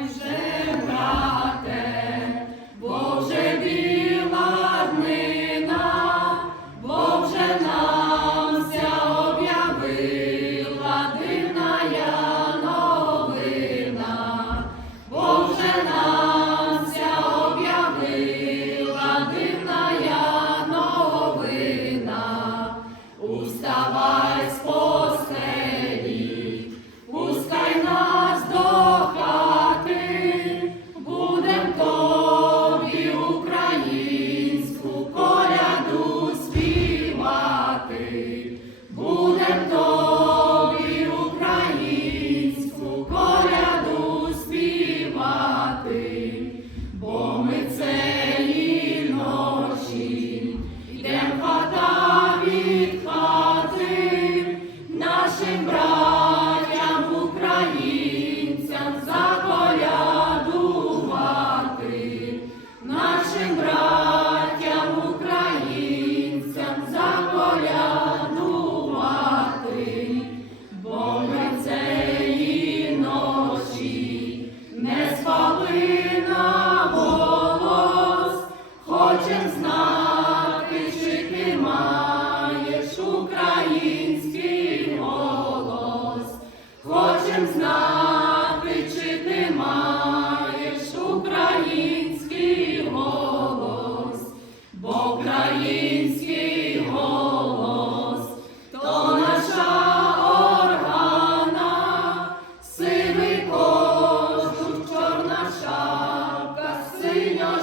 Boże.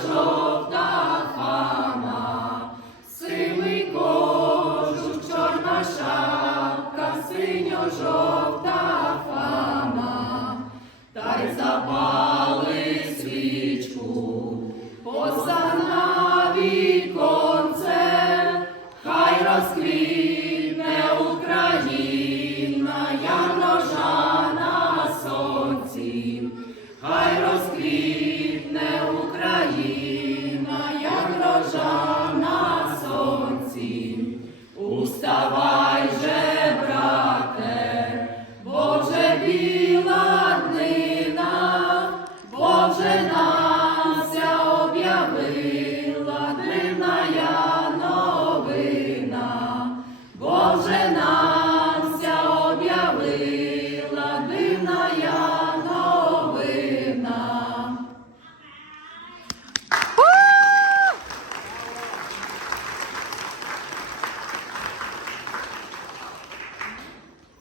Синьо-жовта хана, сивий кожух, чорна шапка, синьо-жовта хана, та й запали свічку, поза віконце, хай розквітне Україна, як рожа на сонці, хай розквітне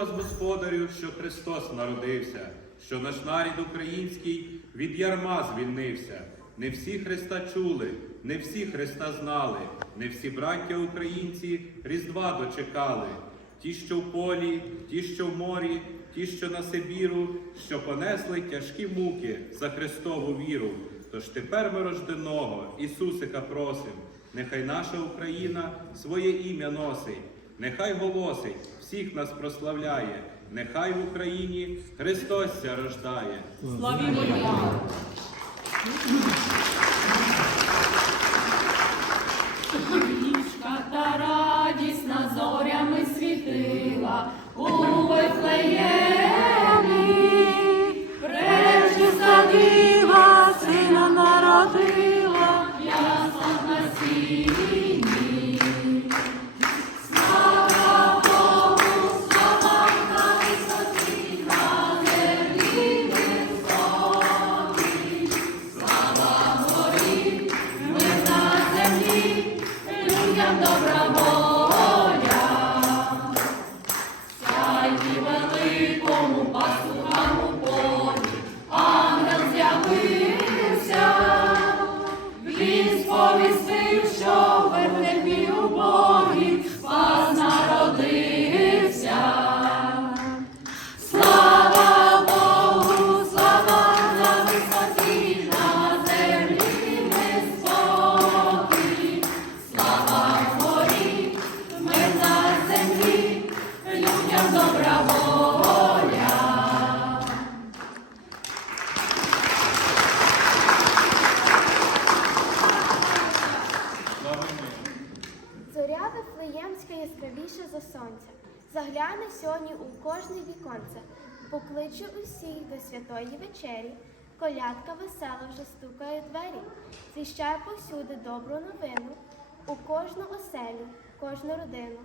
вас, Господарю, що Христос народився, що наш нарід український від ярма звільнився. Не всі Христа чули, не всі Христа знали, не всі браття українці Різдва дочекали. Ті, що в полі, ті, що в морі, ті, що на Сибіру, що понесли тяжкі муки за Христову віру. Тож тепер ми рожденого Ісусика просим, нехай наша Україна своє ім'я носить. Нехай голосить, всіх нас прославляє, нехай в Україні Христос ся рождає. Славімо Його! Річка добра. Сонця. Загляне сьогодні у кожне віконце, покличе усіх до святої вечері. Колядка весела вже стукає двері, звіщає повсюди добру новину, у кожну оселю, кожну родину.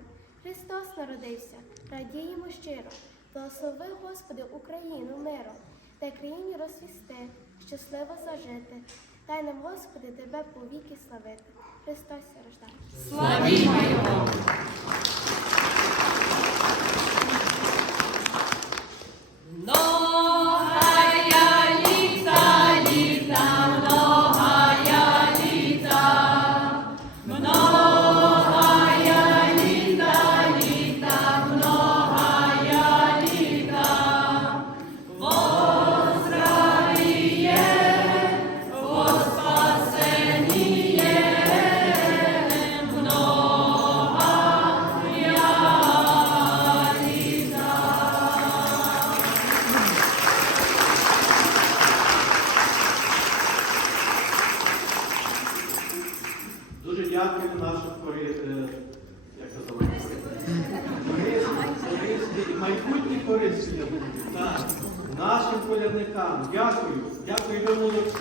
Христос народився, радіємо щиро, благослови, Господи, Україну миром, дай країні розсвісти, щасливо зажити. Дай нам, Господи, Тебе повіки славити. Христос рождає. Славімо Його! Майбутні користі. Так, нашим полярникам. Дякую. Дякую ви молодці.